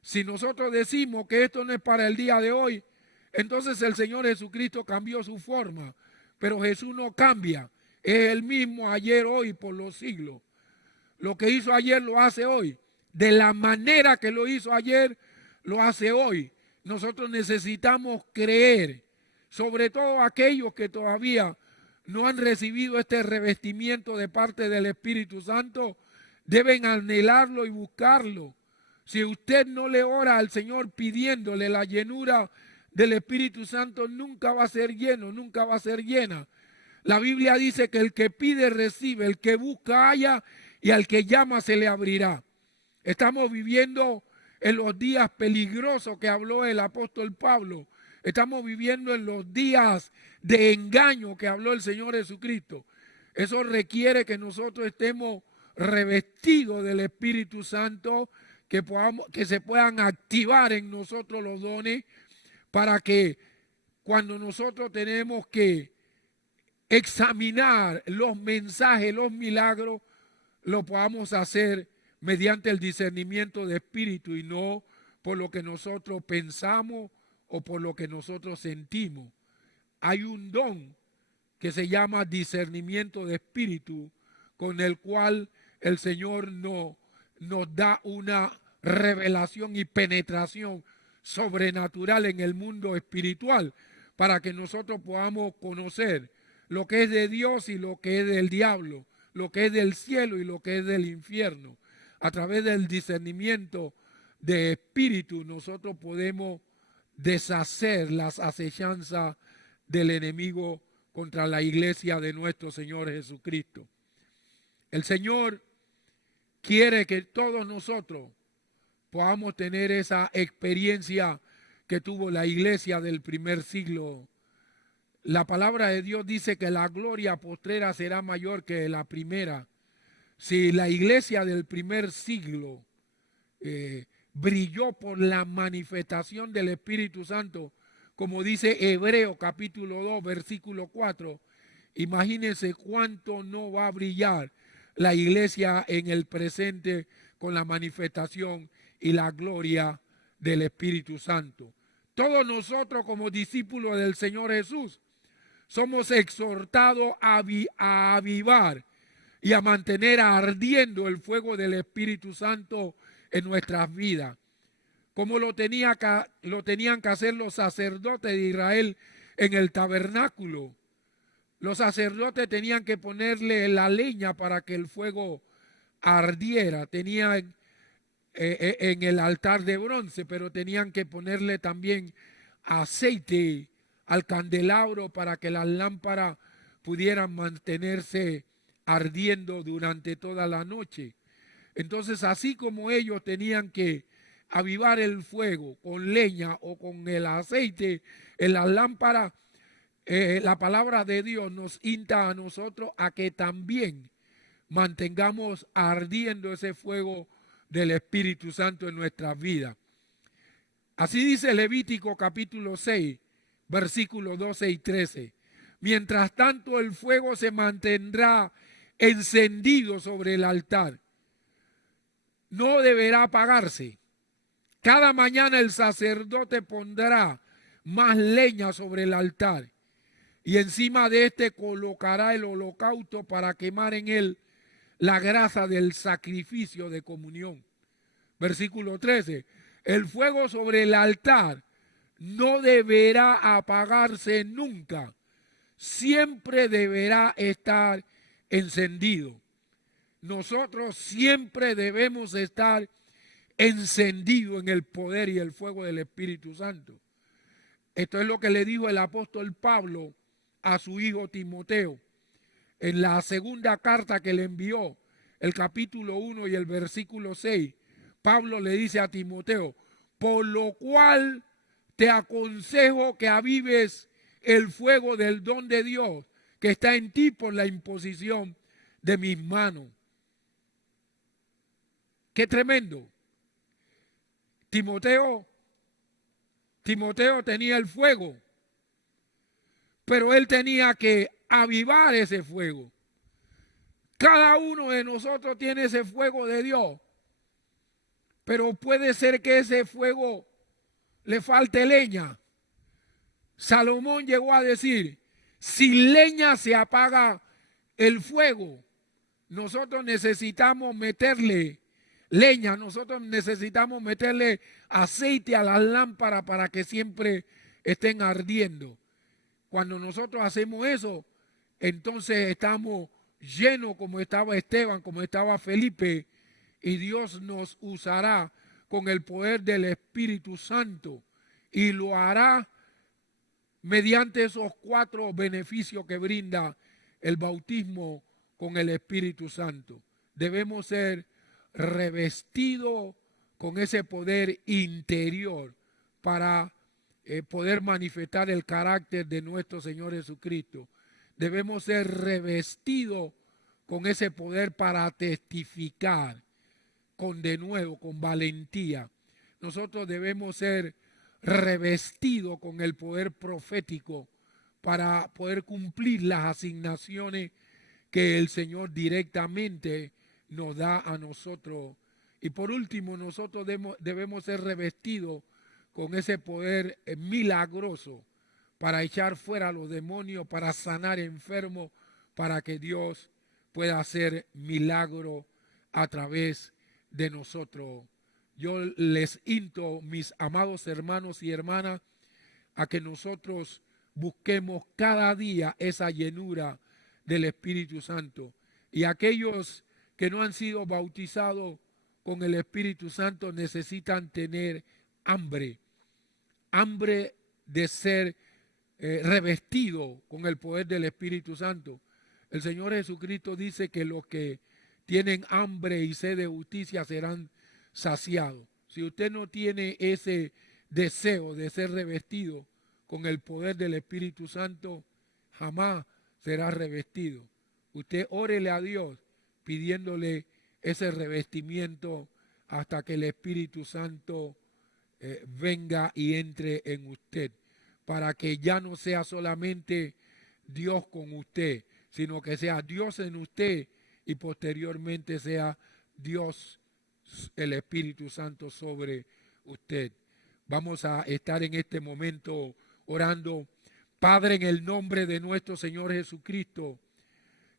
Si nosotros decimos que esto no es para el día de hoy, entonces el Señor Jesucristo cambió su forma. Pero Jesús no cambia. Es el mismo ayer, hoy, por los siglos. Lo que hizo ayer lo hace hoy. De la manera que lo hizo ayer, lo hace hoy. Nosotros necesitamos creer, sobre todo aquellos que todavía no han recibido este revestimiento de parte del Espíritu Santo, deben anhelarlo y buscarlo. Si usted no le ora al Señor pidiéndole la llenura del Espíritu Santo, nunca va a ser lleno, nunca va a ser llena. La Biblia dice que el que pide recibe, el que busca halla y al que llama se le abrirá. Estamos viviendo en los días peligrosos que habló el apóstol Pablo. Estamos viviendo en los días de engaño que habló el Señor Jesucristo. Eso requiere que nosotros estemos revestidos del Espíritu Santo, que se puedan activar en nosotros los dones para que cuando nosotros tenemos que examinar los mensajes, los milagros, lo podamos hacer mediante el discernimiento de espíritu y no por lo que nosotros pensamos o por lo que nosotros sentimos. Hay un don que se llama discernimiento de espíritu, con el cual el Señor nos da una revelación y penetración sobrenatural en el mundo espiritual para que nosotros podamos conocer lo que es de Dios y lo que es del diablo, lo que es del cielo y lo que es del infierno. A través del discernimiento de espíritu nosotros podemos deshacer las acechanzas del enemigo contra la iglesia de nuestro Señor Jesucristo. El Señor quiere que todos nosotros podamos tener esa experiencia que tuvo la iglesia del primer siglo. La palabra de Dios dice que la gloria postrera será mayor que la primera. Si la iglesia del primer siglo brilló por la manifestación del Espíritu Santo, como dice Hebreo capítulo 2, versículo 4, imagínense cuánto no va a brillar la iglesia en el presente con la manifestación y la gloria del Espíritu Santo. Todos nosotros como discípulos del Señor Jesús somos exhortados a avivar y a mantener ardiendo el fuego del Espíritu Santo en nuestras vidas, como lo tenían que hacer los sacerdotes de Israel en el tabernáculo. Los sacerdotes tenían que ponerle la leña para que el fuego ardiera. Tenían en el altar de bronce, pero tenían que ponerle también aceite al candelabro para que las lámparas pudieran mantenerse ardiendo durante toda la noche. Entonces, así como ellos tenían que avivar el fuego con leña o con el aceite en las lámparas, la palabra de Dios nos insta a nosotros a que también mantengamos ardiendo ese fuego del Espíritu Santo en nuestras vidas. Así dice Levítico capítulo 6, versículos 12 y 13. Mientras tanto el fuego se mantendrá encendido sobre el altar. No deberá apagarse. Cada mañana el sacerdote pondrá más leña sobre el altar y encima de este colocará el holocausto para quemar en él la grasa del sacrificio de comunión. Versículo 13. El fuego sobre el altar no deberá apagarse nunca. Siempre deberá estar encendido. Nosotros siempre debemos estar encendidos en el poder y el fuego del Espíritu Santo. Esto es lo que le dijo el apóstol Pablo a su hijo Timoteo en la segunda carta que le envió, el capítulo 1 y el versículo 6. Pablo le dice a Timoteo: por lo cual te aconsejo que avives el fuego del don de Dios que está en ti por la imposición de mis manos. Qué tremendo. Timoteo tenía el fuego, pero él tenía que avivar ese fuego. Cada uno de nosotros tiene ese fuego de Dios, pero puede ser que ese fuego le falte leña. Salomón llegó a decir, sin leña se apaga el fuego. Nosotros necesitamos meterle leña, nosotros necesitamos meterle aceite a las lámparas para que siempre estén ardiendo. Cuando nosotros hacemos eso, entonces estamos llenos como estaba Esteban, como estaba Felipe, y Dios nos usará con el poder del Espíritu Santo y lo hará mediante esos 4 beneficios que brinda el bautismo con el Espíritu Santo. Debemos ser revestidos con ese poder interior para poder manifestar el carácter de nuestro Señor Jesucristo. Debemos ser revestidos con ese poder para testificar con denuedo, con valentía. Nosotros debemos ser revestidos con el poder profético para poder cumplir las asignaciones que el Señor directamente nos da a nosotros. Y por último, nosotros debemos ser revestidos con ese poder milagroso para echar fuera a los demonios, para sanar enfermos, para que Dios pueda hacer milagro a través de nosotros. Yo les insto, mis amados hermanos y hermanas, a que nosotros busquemos cada día esa llenura del Espíritu Santo. Y aquellos que no han sido bautizados con el Espíritu Santo necesitan tener hambre de ser revestido con el poder del Espíritu Santo. El Señor Jesucristo dice que los que tienen hambre y sed de justicia serán saciados. Si usted no tiene ese deseo de ser revestido con el poder del Espíritu Santo, jamás será revestido. Usted órele a Dios pidiéndole ese revestimiento hasta que el Espíritu Santo venga y entre en usted, para que ya no sea solamente Dios con usted, sino que sea Dios en usted y posteriormente sea Dios, el Espíritu Santo sobre usted. Vamos a estar en este momento orando. Padre, en el nombre de nuestro Señor Jesucristo,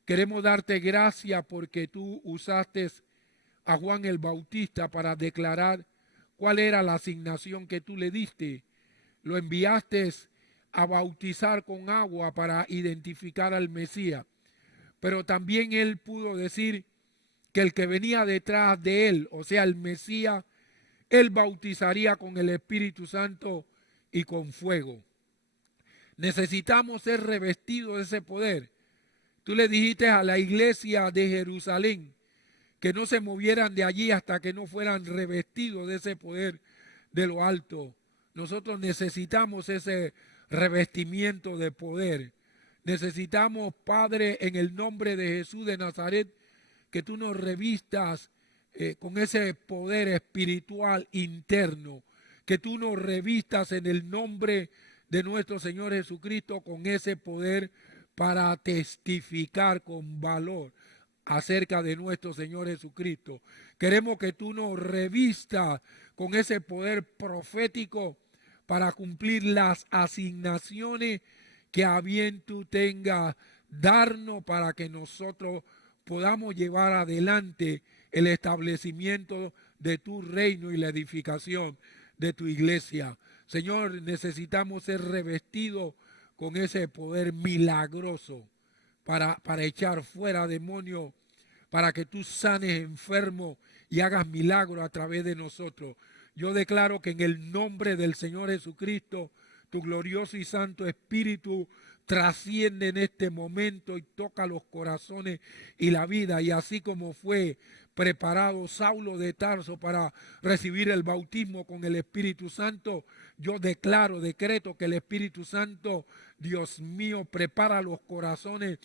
queremos darte gracias porque tú usaste a Juan el Bautista para declarar cuál era la asignación que tú le diste. Lo enviaste a bautizar con agua para identificar al Mesías. Pero también él pudo decir que el que venía detrás de él, o sea, el Mesías, él bautizaría con el Espíritu Santo y con fuego. Necesitamos ser revestidos de ese poder. Tú le dijiste a la iglesia de Jerusalén que no se movieran de allí hasta que no fueran revestidos de ese poder de lo alto. Nosotros necesitamos ese revestimiento de poder. Necesitamos, Padre, en el nombre de Jesús de Nazaret, que tú nos revistas con ese poder espiritual interno, que tú nos revistas en el nombre de nuestro Señor Jesucristo con ese poder para testificar con valor acerca de nuestro Señor Jesucristo. Queremos que tú nos revistas con ese poder profético para cumplir las asignaciones que a bien tú tengas darnos para que nosotros podamos llevar adelante el establecimiento de tu reino y la edificación de tu iglesia. Señor, necesitamos ser revestidos con ese poder milagroso para echar fuera demonios, para que tú sanes enfermos y hagas milagros a través de nosotros. Yo declaro que en el nombre del Señor Jesucristo, tu glorioso y santo Espíritu trasciende en este momento y toca los corazones y la vida. Y así como fue preparado Saulo de Tarso para recibir el bautismo con el Espíritu Santo, yo decreto que el Espíritu Santo, Dios mío, prepara los corazones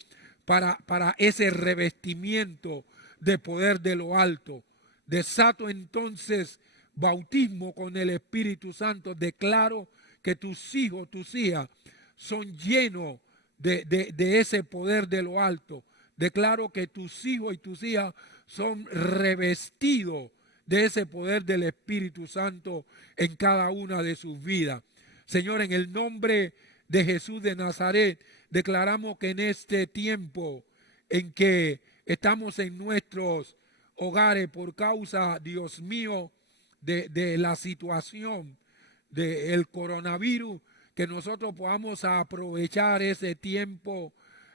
para ese revestimiento de poder de lo alto. Desato entonces bautismo con el Espíritu Santo. Declaro que tus hijos, tus hijas son llenos de ese poder de lo alto. Declaro que tus hijos y tus hijas son revestidos de ese poder del Espíritu Santo en cada una de sus vidas. Señor, en el nombre de Jesús de Nazaret, declaramos que en este tiempo en que estamos en nuestros hogares por causa, Dios mío, de la situación del coronavirus, que nosotros podamos aprovechar ese tiempo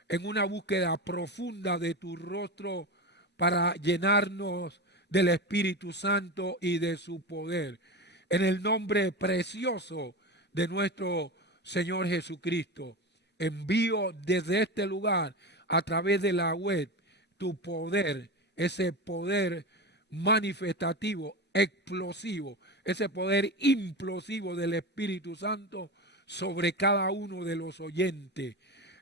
en una búsqueda profunda de tu rostro para llenarnos del Espíritu Santo y de su poder. En el nombre precioso de nuestro Señor Jesucristo, envío desde este lugar a través de la web tu poder, ese poder manifestativo, explosivo, ese poder implosivo del Espíritu Santo sobre cada uno de los oyentes.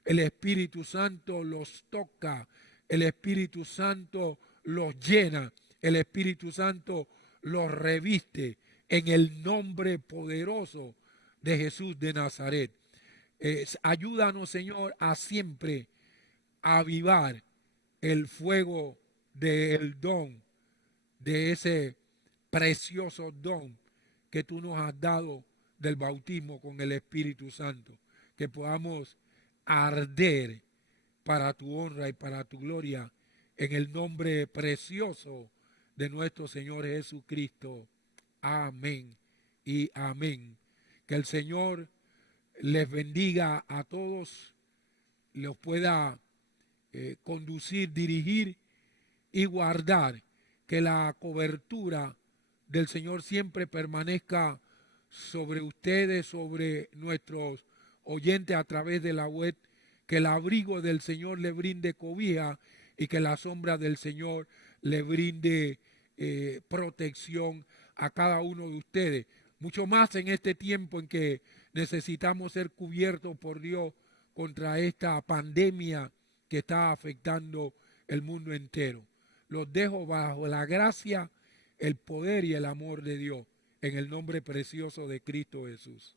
El Espíritu Santo los toca, el Espíritu Santo los llena, el Espíritu Santo los reviste en el nombre poderoso de Jesús de Nazaret. Ayúdanos, Señor, a siempre avivar el fuego del don, de ese precioso don que tú nos has dado del bautismo con el Espíritu Santo, que podamos arder para tu honra y para tu gloria en el nombre precioso de nuestro Señor Jesucristo. Amén y amén. Que el Señor les bendiga a todos, los pueda conducir, dirigir y guardar, que la cobertura del Señor siempre permanezca sobre ustedes, sobre nuestros oyentes a través de la web, que el abrigo del Señor le brinde cobija y que la sombra del Señor le brinde protección a cada uno de ustedes. Mucho más en este tiempo en que necesitamos ser cubiertos por Dios contra esta pandemia que está afectando el mundo entero. Los dejo bajo la gracia, el poder y el amor de Dios, en el nombre precioso de Cristo Jesús.